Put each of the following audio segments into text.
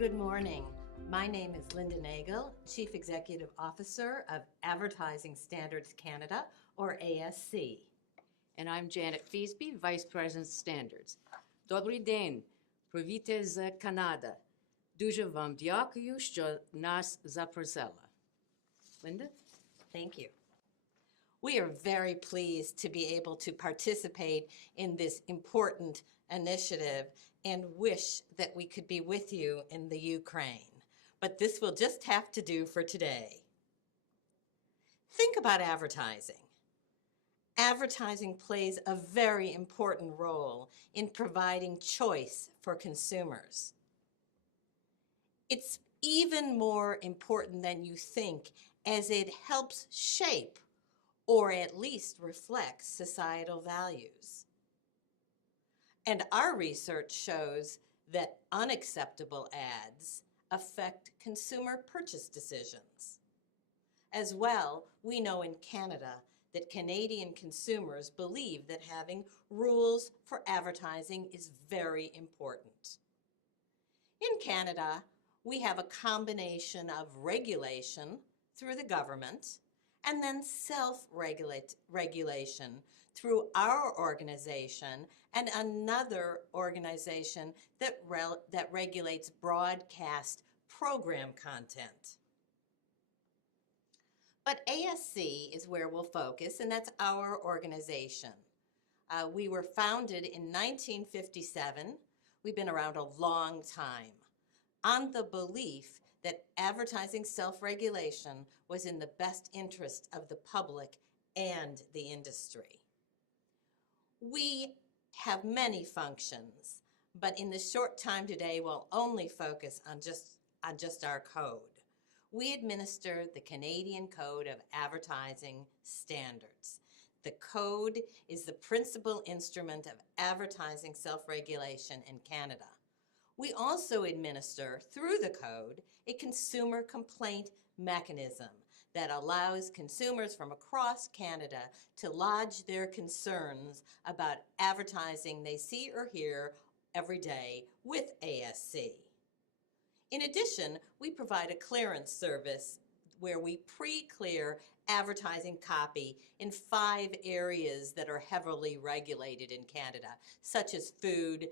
Good morning. My name is Linda Nagel, Chief Executive Officer of Advertising Standards Canada, or ASC. And I'm Janet Fісбі, Vice President Standards. Добрий день, привіт з Канади. Дуже вам дякую, що нас запросили. Linda? Thank you. We are very pleased to be able to participate in this important initiative and wish that we could be with you in the Ukraine. But this will just have to do for today. Think about advertising. Advertising plays a very important role in providing choice for consumers. It's even more important than you think, as it helps shape or at least reflects societal values. And our research shows that unacceptable ads affect consumer purchase decisions. As well, we know in Canada that Canadian consumers believe that having rules for advertising is very important. In Canada, we have a combination of regulation through the government and then self-regulation through our organization and another organization that regulates broadcast program content. But ASC is where we'll focus, and that's our organization. We were founded in 1957. We've been around a long time, on the belief that advertising self-regulation was in the best interest of the public and the industry. We have many functions, but in the short time today, we'll only focus on just our code. We administer the Canadian Code of Advertising Standards. The code is the principal instrument of advertising self-regulation in Canada. We also administer, through the code, a consumer complaint mechanism that allows consumers from across Canada to lodge their concerns about advertising they see or hear every day with ASC. In addition, we provide a clearance service where we pre-clear advertising copy in 5 areas that are heavily regulated in Canada, such as food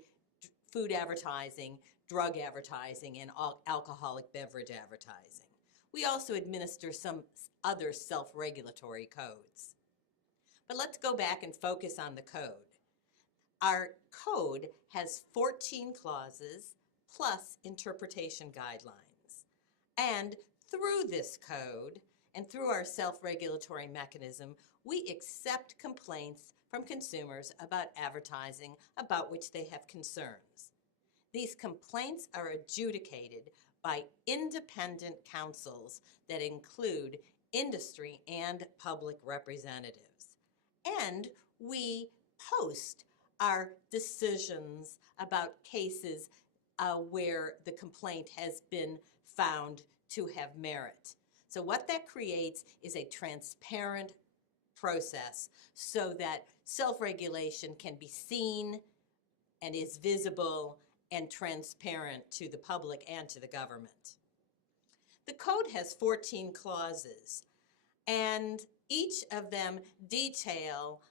advertising, drug advertising, and alcoholic beverage advertising. We also administer some other self-regulatory codes. But let's go back and focus on the code. Our code has 14 clauses plus interpretation guidelines. And through this code and through our self-regulatory mechanism, we accept complaints from consumers about advertising about which they have concerns. These complaints are adjudicated by independent counsels that include industry and public representatives. And we post our decisions about cases where the complaint has been found to have merit. So what that creates is a transparent process so that self-regulation can be seen and is visible and transparent to the public and to the government. The code has 14 clauses, and each of them detail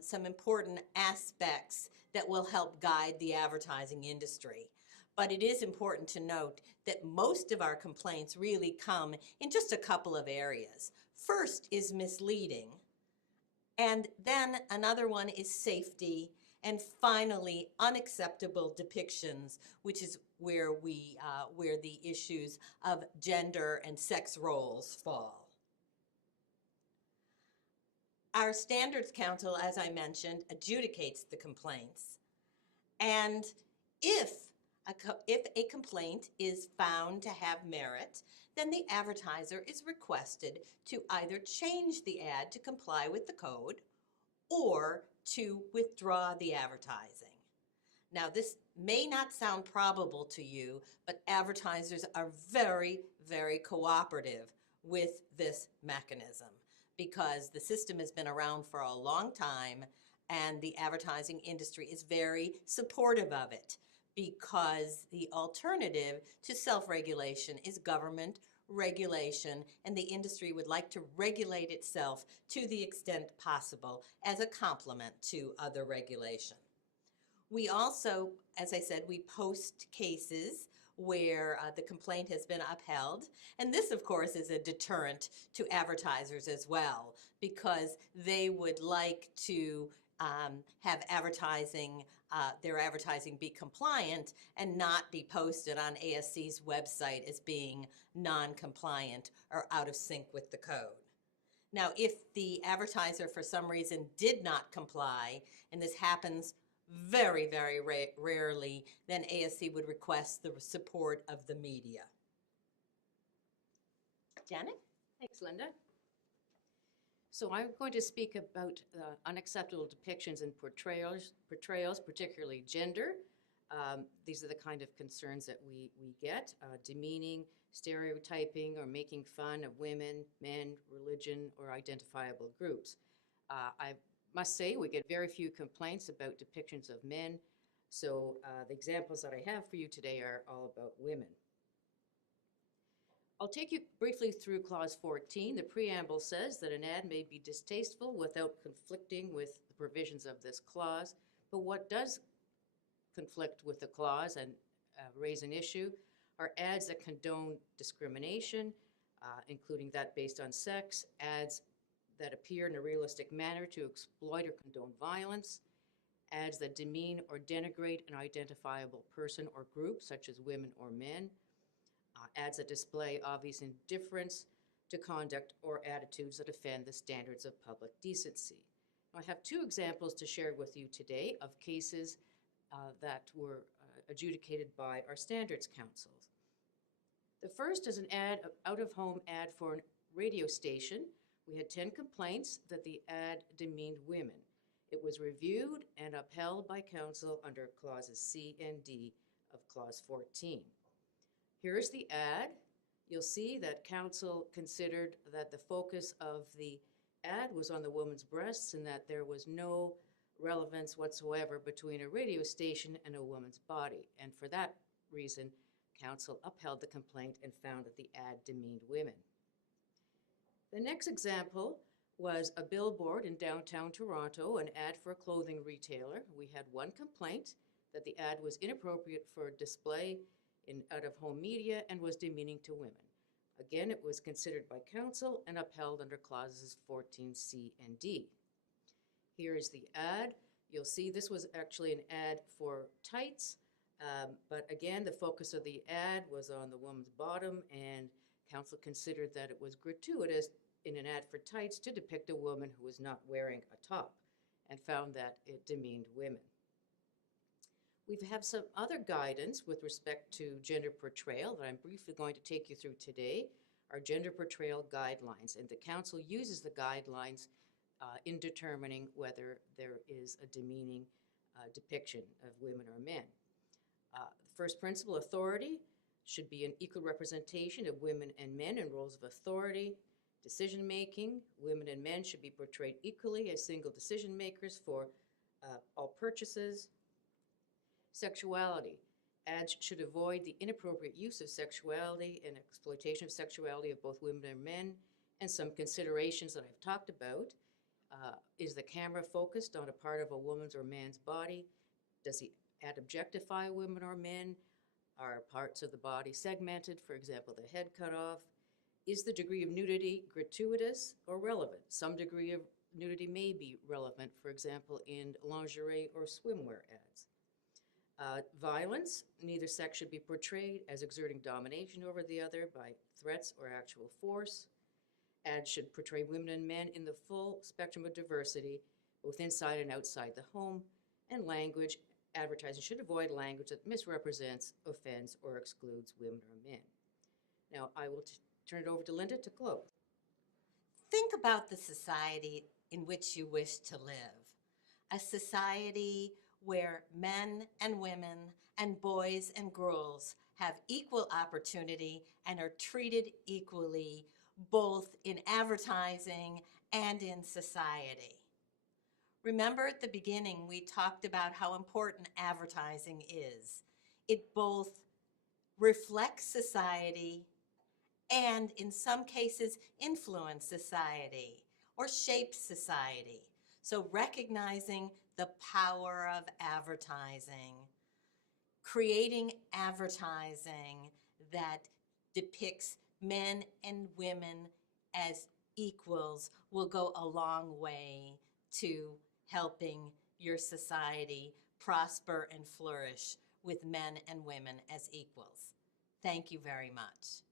some important aspects that will help guide the advertising industry. But it is important to note that most of our complaints really come in just a couple of areas. First is misleading, and then another one is safety, and finally unacceptable depictions, which is where the issues of gender and sex roles fall. Our Standards Council, as I mentioned, adjudicates the complaints, and if a complaint is found to have merit, then the advertiser is requested to either change the ad to comply with the code or to withdraw the advertising. Now, this may not sound probable to you, but advertisers are very, very cooperative with this mechanism because the system has been around for a long time and the advertising industry is very supportive of it. because the alternative to self-regulation is government regulation, and the industry would like to regulate itself to the extent possible as a complement to other regulation. We also, as I said, we post cases where the complaint has been upheld. And this, of course, is a deterrent to advertisers as well, because they would like to have their advertising be compliant and not be posted on ASC's website as being non-compliant or out of sync with the code. Now, if the advertiser for some reason did not comply, and this happens very, very rarely, then ASC would request the support of the media. Janet? Thanks, Linda. So I'm going to speak about unacceptable depictions and portrayals, particularly gender. These are the kind of concerns that we get, demeaning, stereotyping, or making fun of women, men, religion, or identifiable groups. I must say we get very few complaints about depictions of men, so the examples that I have for you today are all about women. I'll take you briefly through Clause 14. The preamble says that an ad may be distasteful without conflicting with the provisions of this clause, but what does conflict with the clause and raise an issue are ads that condone discrimination, including that based on sex, ads that appear in a realistic manner to exploit or condone violence, ads that demean or denigrate an identifiable person or group, such as women or men, ads that display obvious indifference to conduct or attitudes that offend the standards of public decency. Now, I have two examples to share with you today of cases that were adjudicated by our standards councils. The first is an out-of-home ad for a radio station. We had 10 complaints that the ad demeaned women. It was reviewed and upheld by council under clauses C and D of clause 14. Here's the ad. You'll see that council considered that the focus of the ad was on the woman's breasts and that there was no relevance whatsoever between a radio station and a woman's body. And for that reason, council upheld the complaint and found that the ad demeaned women. The next example was a billboard in downtown Toronto, an ad for a clothing retailer. We had one complaint that the ad was inappropriate for display in out-of-home media and was demeaning to women. Again, it was considered by council and upheld under clauses 14C and D. Here is the ad. You'll see this was actually an ad for tights, but again, the focus of the ad was on the woman's bottom, and council considered that it was gratuitous in an ad for tights to depict a woman who was not wearing a top, and found that it demeaned women. We have some other guidance with respect to gender portrayal that I'm briefly going to take you through today, our gender portrayal guidelines, and the council uses the guidelines in determining whether there is a demeaning depiction of women or men. First principle, authority should be an equal representation of women and men in roles of authority. Decision-making, women and men should be portrayed equally as single decision makers for all purchases. Sexuality. Ads should avoid the inappropriate use of sexuality and exploitation of sexuality of both women and men, and some considerations that I've talked about. Is the camera focused on a part of a woman's or man's body? Does the ad objectify women or men? Are parts of the body segmented, for example, the head cut off? Is the degree of nudity gratuitous or relevant? Some degree of nudity may be relevant, for example, in lingerie or swimwear ads. Violence, neither sex should be portrayed as exerting domination over the other by threats or actual force. Ads should portray women and men in the full spectrum of diversity, both inside and outside the home. And language, advertising should avoid language that misrepresents, offends, or excludes women or men. Now, I will turn it over to Linda to close. Think about the society in which you wish to live. A society where men and women and boys and girls have equal opportunity and are treated equally, both in advertising and in society. Remember at the beginning, we talked about how important advertising is. It both reflects society and, in some cases, influence society or shapes society. So recognizing the power of advertising, creating advertising that depicts men and women as equals will go a long way to helping your society prosper and flourish with men and women as equals. Thank you very much.